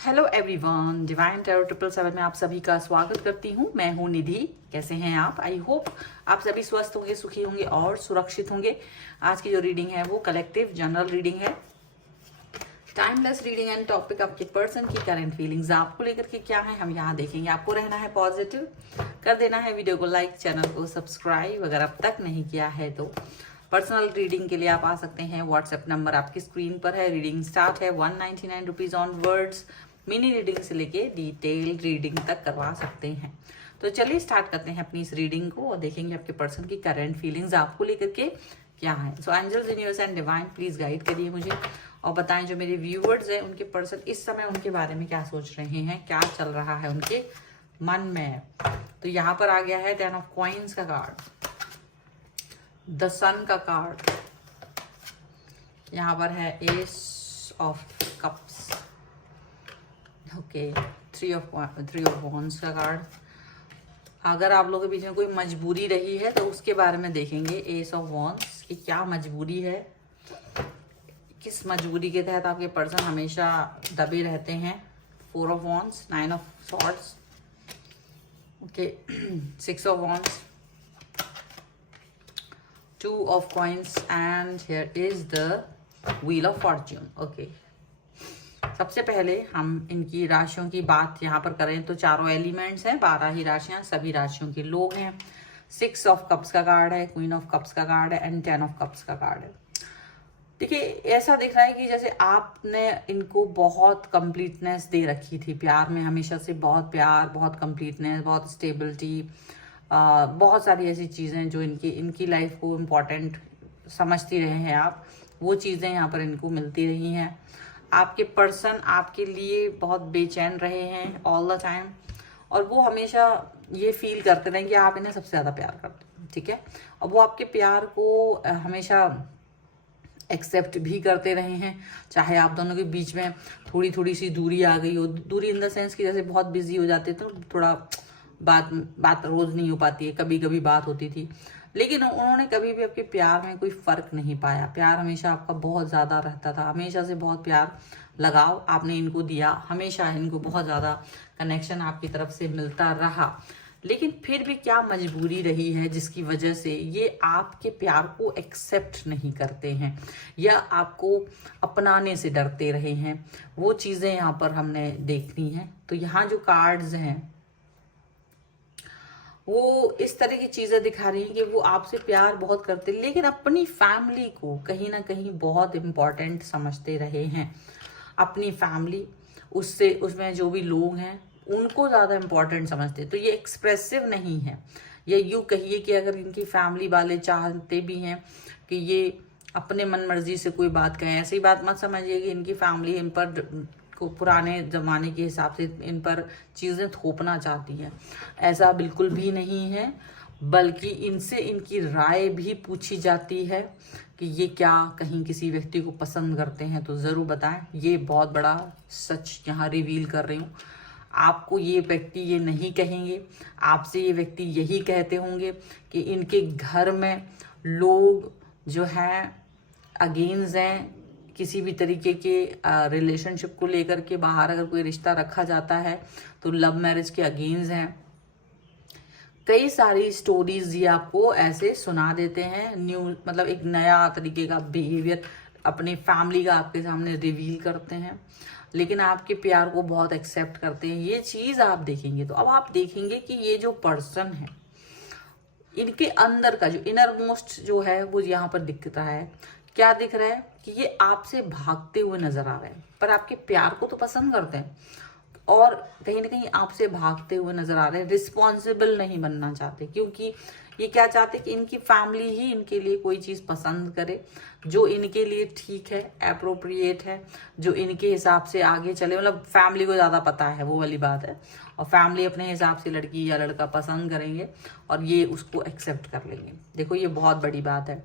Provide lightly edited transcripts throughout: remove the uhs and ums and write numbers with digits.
Hello everyone, divine tarot 777 में आप सभी का स्वागत करती हूँ। मैं हूँ निधि। कैसे हैं आप? आई होप आप सभी स्वस्थ होंगे, सुखी होंगे और सुरक्षित होंगे। आज की जो रीडिंग है वो कलेक्टिव जनरल रीडिंग है, टाइमलेस रीडिंग एंड टॉपिक आपके पर्सन की करंट फीलिंग्स आपको लेकर के क्या है हम यहाँ देखेंगे। आपको रहना है पॉजिटिव, कर देना है वीडियो को लाइक, चैनल को सब्सक्राइब अगर अब तक नहीं किया है तो। पर्सनल रीडिंग के लिए आप आ सकते हैं, व्हाट्सएप नंबर आपकी स्क्रीन पर है। रीडिंग स्टार्ट है 199 rupees on words. Mini reading से लेके डिटेल रीडिंग तक करवा सकते हैं। तो चलिए स्टार्ट करते हैं अपनी इस रीडिंग को और देखेंगे आपके पर्सन की करंट फीलिंग्स आपको लेकर के क्या है। So angels, universe and divine please guide करिए मुझे और बताएं जो मेरे व्यूवर्स हैं उनके पर्सन इस समय उनके बारे में क्या सोच रहे हैं, क्या चल रहा है उनके मन में। तो यहाँ पर आ गया है 10 ऑफ कॉइंस का कार्ड, द सन का कार्ड, यहाँ पर है S of cups, okay, three of wands का कार्ड। अगर आप लोगों के बीच में कोई मजबूरी रही है तो उसके बारे में देखेंगे। एस ऑफ वॉन्ड्स की क्या मजबूरी है, किस मजबूरी के तहत आपके पर्सन हमेशा दबे रहते हैं। 4 of wands, 9 of swords, okay, 6 of wands, 2 of coins and here is the wheel of Fortune. Okay, सबसे पहले हम इनकी राशियों की बात यहाँ पर करें तो चारों एलिमेंट्स हैं, 12 ही राशियां, सभी राशियों के लोग हैं। 6 ऑफ कप्स का कार्ड है, क्वीन ऑफ कप्स का कार्ड है एंड 10 ऑफ कप्स का कार्ड है। देखिए, ऐसा दिख रहा है कि जैसे आपने इनको बहुत कंप्लीटनेस दे रखी थी प्यार में, हमेशा से बहुत प्यार, बहुत कंप्लीटनेस, बहुत स्टेबिलिटी, बहुत सारी ऐसी चीज़ें जो इनकी लाइफ को इम्पॉर्टेंट समझती रहे हैं आप, वो चीज़ें यहाँ पर इनको मिलती रही हैं। आपके पर्सन आपके लिए बहुत बेचैन रहे हैं ऑल द टाइम और वो हमेशा ये फील करते रहे कि आप इन्हें सबसे ज़्यादा प्यार करते हैं, ठीक है। और वो आपके प्यार को हमेशा एक्सेप्ट भी करते रहे हैं, चाहे आप दोनों के बीच में थोड़ी थोड़ी सी दूरी आ गई हो। दूरी इन द सेंस कि जैसे बहुत बिजी हो जाते तो थोड़ा बात रोज़ नहीं हो पाती है, कभी कभी बात होती थी, लेकिन उन्होंने कभी भी आपके प्यार में कोई फ़र्क नहीं पाया। प्यार हमेशा आपका बहुत ज़्यादा रहता था, हमेशा से बहुत प्यार लगाव आपने इनको दिया, हमेशा इनको बहुत ज़्यादा कनेक्शन आपकी तरफ से मिलता रहा। लेकिन फिर भी क्या मजबूरी रही है जिसकी वजह से ये आपके प्यार को एक्सेप्ट नहीं करते हैं या आपको अपनाने से डरते रहे हैं, वो चीज़ें यहाँ पर हमने देखनी है। तो यहाँ जो कार्ड्स हैं वो इस तरह की चीज़ें दिखा रही हैं कि वो आपसे प्यार बहुत करते लेकिन अपनी फैमिली को कहीं ना कहीं बहुत इम्पोर्टेंट समझते रहे हैं। अपनी फैमिली, उससे उसमें जो भी लोग हैं उनको ज़्यादा इम्पोर्टेंट समझते। तो ये एक्सप्रेसिव नहीं है, या यूँ कहिए कि अगर इनकी फैमिली वाले चाहते भी हैं कि ये अपने मन मर्जी से कोई बात कहें, ऐसी बात मत समझिए कि इनकी फैमिली इन पर को पुराने ज़माने के हिसाब से इन पर चीज़ें थोपना चाहती है। ऐसा बिल्कुल भी नहीं है, बल्कि इनसे इनकी राय भी पूछी जाती है कि ये क्या कहीं किसी व्यक्ति को पसंद करते हैं तो ज़रूर बताएं। ये बहुत बड़ा सच यहाँ रिवील कर रही हूँ। आपको ये व्यक्ति ये नहीं कहेंगे, आपसे ये व्यक्ति यही कहते होंगे कि इनके घर में लोग जो हैं अगेंस्ट हैं किसी भी तरीके के रिलेशनशिप को लेकर के। बाहर अगर कोई रिश्ता रखा जाता है तो लव मैरिज के अगेंस्ट हैं। कई सारी स्टोरीज ये आपको ऐसे सुना देते हैं, न्यू मतलब एक नया तरीके का बिहेवियर अपनी फैमिली का आपके सामने रिवील करते हैं, लेकिन आपके प्यार को बहुत एक्सेप्ट करते हैं। ये चीज़ आप देखेंगे तो अब आप देखेंगे कि ये जो पर्सन है इनके अंदर का जो इनर मोस्ट जो है वो यहाँ पर दिखता है। क्या दिख रहा है कि ये आपसे भागते हुए नजर आ रहे हैं, पर आपके प्यार को तो पसंद करते हैं और कहीं ना कहीं आपसे भागते हुए नजर आ रहे हैं। रिस्पॉन्सिबल नहीं बनना चाहते, क्योंकि ये क्या चाहते कि इनकी फैमिली ही इनके लिए कोई चीज़ पसंद करे जो इनके लिए ठीक है, अप्रोप्रिएट है, जो इनके हिसाब से आगे चले। मतलब फैमिली को ज़्यादा पता है, वो वाली बात है, और फैमिली अपने हिसाब से लड़की या लड़का पसंद करेंगे और ये उसको एक्सेप्ट कर लेंगे। देखो, ये बहुत बड़ी बात है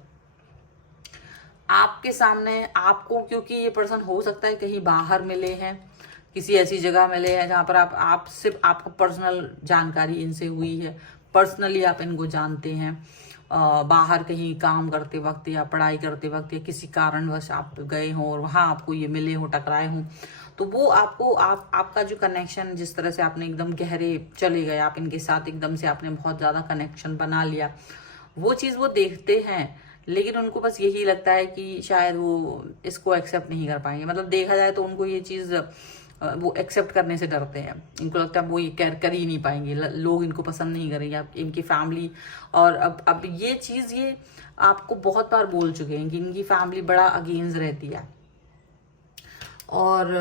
आपके सामने। आपको क्योंकि ये पर्सन हो सकता है कहीं बाहर मिले हैं, किसी ऐसी जगह मिले हैं जहाँ पर आप सिर्फ आपको पर्सनल जानकारी इनसे हुई है, पर्सनली आप इनको जानते हैं, बाहर कहीं काम करते वक्त या पढ़ाई करते वक्त या किसी कारणवश आप गए हों और वहाँ आपको ये मिले हो, टकराए हों, तो वो आपको आपका जो कनेक्शन, जिस तरह से आपने एकदम गहरे चले गए, आप इनके साथ एकदम से आपने बहुत ज़्यादा कनेक्शन बना लिया, वो चीज़ वो देखते हैं। लेकिन उनको बस यही लगता है कि शायद वो इसको एक्सेप्ट नहीं कर पाएंगे। मतलब देखा जाए तो उनको ये चीज़ वो एक्सेप्ट करने से डरते हैं। इनको लगता है वो ये कर ही नहीं पाएंगे, लोग इनको पसंद नहीं करेंगे, आप इनकी फैमिली। और अब ये चीज़ ये आपको बहुत बार बोल चुके हैं कि इनकी फैमिली बड़ा अगेंस्ट रहती है। और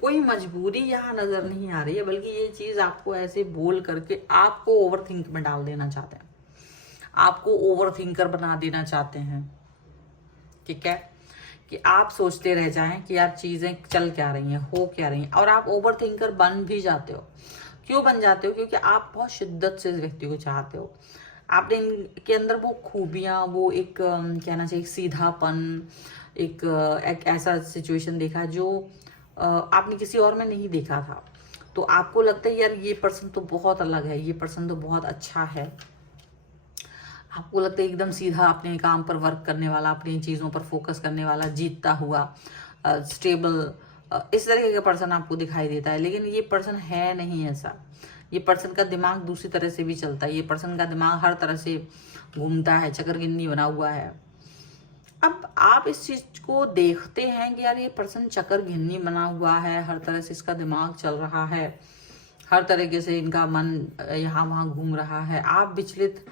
कोई मजबूरी यहाँ नज़र नहीं आ रही है, बल्कि ये चीज़ आपको ऐसे बोल करके आपको ओवर थिंक में डाल देना चाहते हैं, आपको ओवर थिंकर बना देना चाहते हैं। ठीक है, कि आप सोचते रह जाएं कि यार चीज़ें चल क्या रही हैं, हो क्या रही हैं, और आप ओवर थिंकर बन भी जाते हो। क्यों बन जाते हो? क्योंकि आप बहुत शिद्दत से इस व्यक्ति को चाहते हो। आपने इनके अंदर वो खूबियाँ, वो एक कहना चाहिए सीधापन, एक ऐसा सिचुएशन देखा जो आपने किसी और में नहीं देखा था। तो आपको लगता है यार ये पर्सन तो बहुत अलग है, ये पर्सन तो बहुत अच्छा है। आपको लगता है एकदम सीधा अपने काम पर वर्क करने वाला, अपनी चीज़ों पर फोकस करने वाला, जीतता हुआ, स्टेबल, इस तरीके का पर्सन आपको दिखाई देता है। लेकिन ये पर्सन है नहीं ऐसा। ये पर्सन का दिमाग दूसरी तरह से भी चलता है। ये पर्सन का दिमाग हर तरह से घूमता है, चक्करगिन्नी बना हुआ है। अब आप इस चीज को देखते हैं कि यार ये पर्सन चक्करगिन्नी बना हुआ है, हर तरह से इसका दिमाग चल रहा है, हर तरीके से इनका मन यहाँ वहाँ घूम रहा है। आप विचलित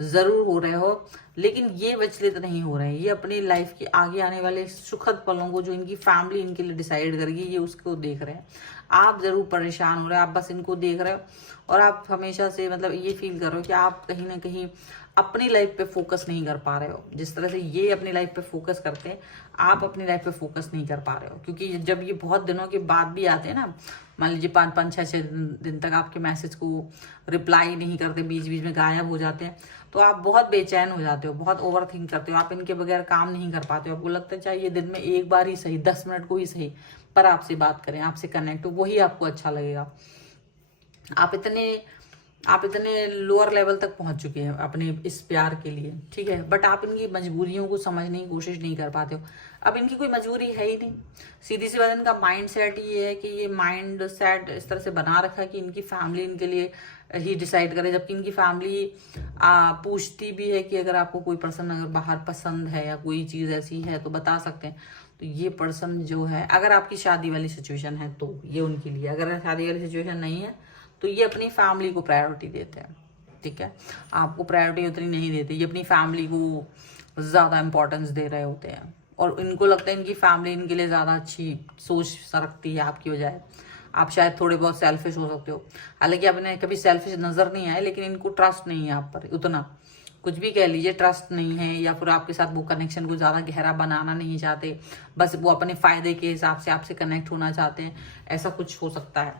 जरूर हो रहे हो, लेकिन ये विचलित नहीं हो रहे हैं। ये अपनी लाइफ के आगे आने वाले सुखद पलों को जो इनकी फैमिली इनके लिए डिसाइड करेगी, ये उसको देख रहे हैं। आप जरूर परेशान हो रहे हैं, आप बस इनको देख रहे हो और आप हमेशा से मतलब ये फील कर रहे हो कि आप कहीं ना कहीं अपनी लाइफ पे फोकस नहीं कर पा रहे हो। जिस तरह से ये अपनी लाइफ पे फोकस करते हैं, आप अपनी लाइफ पे फोकस नहीं कर पा रहे हो। क्योंकि जब ये बहुत दिनों के बाद भी आते हैं ना, मान लीजिए 5-5, 6-6 दिन तक आपके मैसेज को रिप्लाई नहीं करते, बीच बीच में गायब हो जाते हैं, तो आप बहुत बेचैन हो जाते हो, बहुत ओवर थिंक करते हो। आप इनके बगैर काम नहीं कर पाते हो। आपको लगता है चाहिए दिन में एक बार ही सही, 10 मिनट को ही सही, पर आपसे बात करें, आपसे कनेक्ट हो, वही आपको अच्छा लगेगा। आप इतने लोअर लेवल तक पहुंच चुके हैं अपने इस प्यार के लिए, ठीक है, बट आप इनकी मजबूरियों को समझने की कोशिश नहीं कर पाते हो। अब इनकी कोई मजबूरी है ही नहीं। सीधी सी बात, इनका माइंड सेट ये है कि ये माइंड सेट इस तरह से बना रखा है कि इनकी फैमिली इनके लिए ही डिसाइड करे। जबकि इनकी फैमिली पूछती भी है कि अगर आपको कोई पर्सन अगर बाहर पसंद है या कोई चीज़ ऐसी है तो बता सकते हैं। तो ये पर्सन जो है, अगर आपकी शादी वाली सिचुएशन है तो ये उनके लिए, अगर शादी वाली सिचुएशन नहीं है तो ये अपनी फैमिली को प्रायोरिटी देते हैं। ठीक है, आपको प्रायोरिटी उतनी नहीं देते, ये अपनी फैमिली को ज़्यादा इंपॉर्टेंस दे रहे होते हैं। और इनको लगता है इनकी फैमिली इनके लिए ज़्यादा अच्छी सोच रखती है आपकी बजाय। आप शायद थोड़े बहुत सेल्फिश हो सकते हो, हालांकि आप इन्हें कभी सेल्फिश नज़र नहीं आए, लेकिन इनको ट्रस्ट नहीं है आप पर उतना, कुछ भी कह लीजिए, ट्रस्ट नहीं है, या फिर आपके साथ वो कनेक्शन को ज़्यादा गहरा बनाना नहीं चाहते, बस वो अपने फ़ायदे के हिसाब से आपसे कनेक्ट होना चाहते हैं। ऐसा कुछ हो सकता है,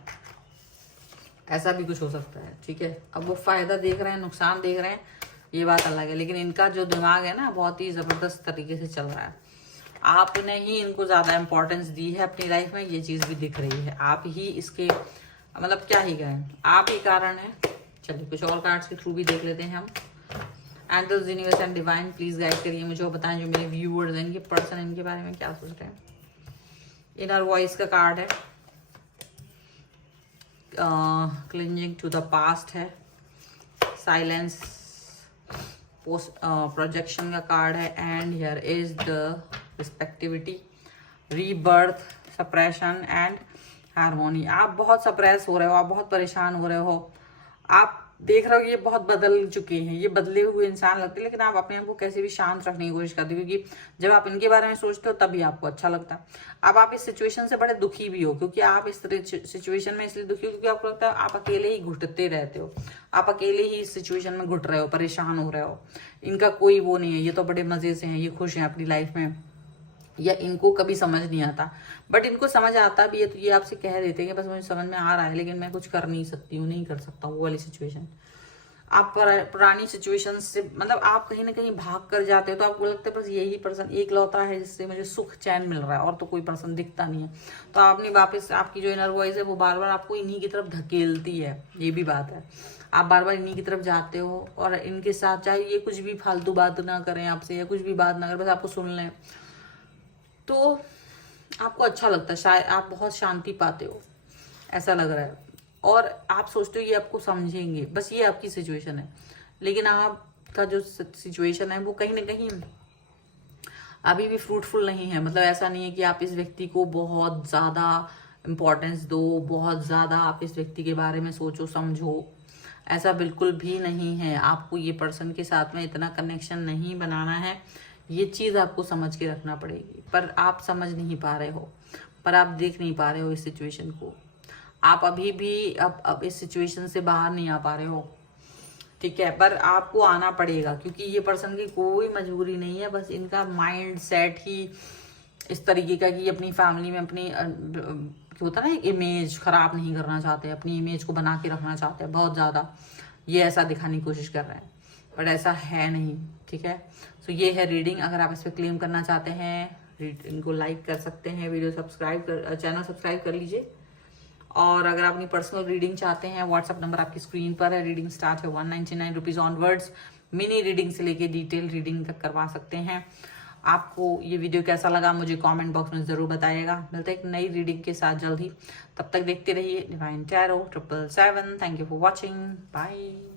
ऐसा भी कुछ हो सकता है। ठीक है, अब वो फ़ायदा देख रहे हैं, नुकसान देख रहे हैं, ये बात अलग है, लेकिन इनका जो दिमाग है ना बहुत ही ज़बरदस्त तरीके से चल रहा है। आपने ही इनको ज़्यादा इंपॉर्टेंस दी है अपनी लाइफ में, ये चीज़ भी दिख रही है। आप ही इसके मतलब क्या ही गए, आप ही कारण है। चलिए कुछ और कार्ड्स के थ्रू भी देख लेते हैं हम। Angels, universe and divine please guide करिए मुझे और बताएं जो मेरे व्यूअर्स हैं, इनके पर्सन इनके बारे में क्या सोच रहे हैं। इनर वॉइस का कार्ड है, क्लिंजिंग टू द पास्ट है, साइलेंस, पोस्ट प्रोजेक्शन का कार्ड है, and here is the receptivity, rebirth, suppression and harmony. आप बहुत सप्रेस हो रहे हो, आप बहुत परेशान हो रहे हो, आप देख रहे हो ये बहुत बदल चुके हैं, ये बदले हुए इंसान लगते हैं, लेकिन आप अपने आप को कैसे भी शांत रखने की कोशिश करते हो, क्योंकि जब आप इनके बारे में सोचते हो तभी आपको अच्छा लगता है। अब आप इस सिचुएशन से बड़े दुखी भी हो, क्योंकि आप इस सिचुएशन में इसलिए दुखी हो क्योंकि आपको लगता है आप अकेले ही घुटते रहते हो, आप अकेले ही इस सिचुएशन में घुट रहे हो, परेशान हो रहे हो। इनका कोई वो नहीं है, ये तो बड़े मजे से हैं, ये खुश हैं अपनी लाइफ में, या इनको कभी समझ नहीं आता, बट इनको समझ आता भी है तो ये आपसे कह देते हैं कि बस मुझे समझ में आ रहा है लेकिन मैं कुछ कर नहीं सकती हूँ, नहीं कर सकता हूँ, वो वाली सिचुएशन। आप पुरानी सिचुएशन से मतलब आप कहीं ना कहीं भाग कर जाते हो, तो आपको लगता है बस यही पर्सन एक लौता है जिससे मुझे सुख चैन मिल रहा है, और तो कोई पर्सन दिखता नहीं है। तो आपने वापस, आपकी जो इनर वॉइस है वो बार बार आपको इन्हीं की तरफ धकेलती है, ये भी बात है। आप बार बार इन्हीं की तरफ जाते हो और इनके साथ चाहे ये कुछ भी फालतू बात ना करें आपसे या कुछ भी बात ना करें, बस आपको सुन लें, तो आपको अच्छा लगता है, शायद आप बहुत शांति पाते हो, ऐसा लग रहा है। और आप सोचते हो ये आपको समझेंगे, बस ये आपकी सिचुएशन है। लेकिन आपका जो सिचुएशन है वो कहीं ना कहीं अभी भी फ्रूटफुल नहीं है। मतलब ऐसा नहीं है कि आप इस व्यक्ति को बहुत ज़्यादा इम्पोर्टेंस दो, बहुत ज़्यादा आप इस व्यक्ति के बारे में सोचो समझो, ऐसा बिल्कुल भी नहीं है। आपको ये पर्सन के साथ में इतना कनेक्शन नहीं बनाना है, ये चीज़ आपको समझ के रखना पड़ेगी। पर आप समझ नहीं पा रहे हो, पर आप देख नहीं पा रहे हो इस सिचुएशन को। आप अभी भी अब इस सिचुएशन से बाहर नहीं आ पा रहे हो, ठीक है, पर आपको आना पड़ेगा, क्योंकि ये पर्सन की कोई मजबूरी नहीं है, बस इनका माइंड सेट ही इस तरीके का कि अपनी फैमिली में अपनी होता है ना, इमेज खराब नहीं करना चाहते, अपनी इमेज को बना के रखना चाहते हैं बहुत ज़्यादा, ये ऐसा दिखाने की कोशिश कर रहे हैं, बट ऐसा है नहीं, ठीक है। सो ये है रीडिंग। अगर आप इस पर क्लेम करना चाहते हैं, इनको लाइक कर सकते हैं, वीडियो चैनल सब्सक्राइब कर लीजिए। और अगर आप अपनी पर्सनल रीडिंग चाहते हैं, व्हाट्सअप नंबर आपकी स्क्रीन पर है। रीडिंग स्टार्ट है 199 रुपीज़ ऑनवर्ड्स। मिनी रीडिंग से लेके डिटेल रीडिंग तक करवा सकते हैं। आपको ये वीडियो कैसा लगा मुझे कमेंट बॉक्स में ज़रूर बताइएगा। मिलते हैं एक नई रीडिंग के साथ जल्द ही, तब तक देखते रहिए divine tarot 777। Thank you for watching, bye.